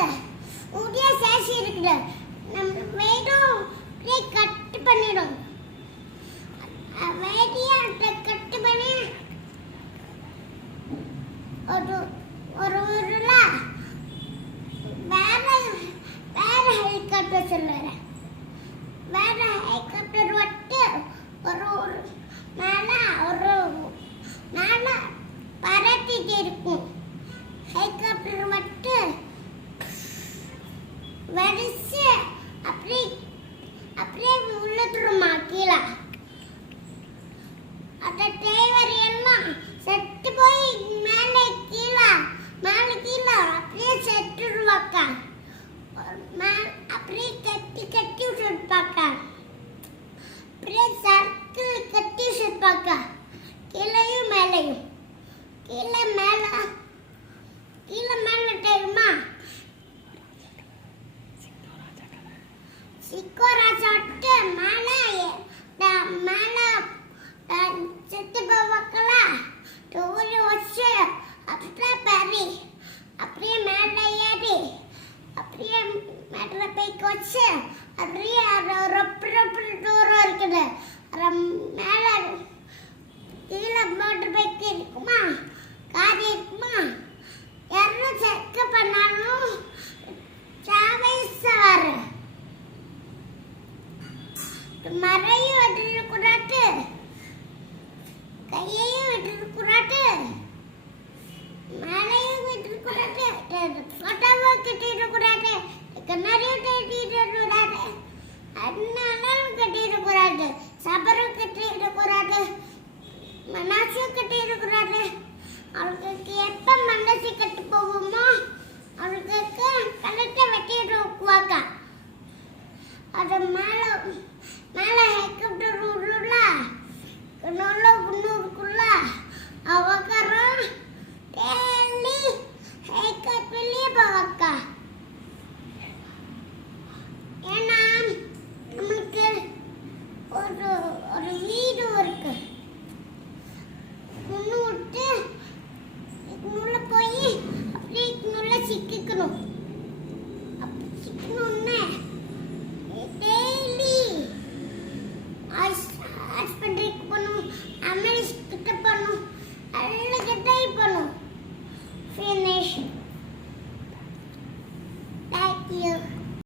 இருக்கு, உடைய சேஷி இருக்குது. நம்ம வேகம் கட்டு பண்ணிடும். வேடியா கட்டு பண்ணி ஒரு ஒரு ஊர்ல வேற வேற ஹெலிகாப்டர் சொல்லுற வேற ஹெலிகாப்டர் வட்டு ஒரு ஒரு மேல பறத்திட்டு இருக்கும். ஹெலிகாப்டர் வட்டு வெடிச்சு அப்படியே உள்ளதுருமா கீழே. அந்த டிரைவர் எல்லாம் செத்து போய் மேலே கீழே அப்படியே செத்துருவாங்க. அப்படியே கட்டி விட்டுருப்பாங்க. அப்படியே சர்க்கிள் கட்டி வச்சிருப்பாங்க. கீழையும் மேலையும் கீழே மேலே தெரியுமா? சிக்கோராஜாட்டு மேலே செத்து போவாக்கல தூரி வச்சு அப்படியே மேலே ஏறி அப்படியே மேலே போய்க்கு வச்சு அப்படியே ரொம்ப தூரம் இருக்குது. மேலே கீழே மோட்டர் பைக் இருக்குமா, கார்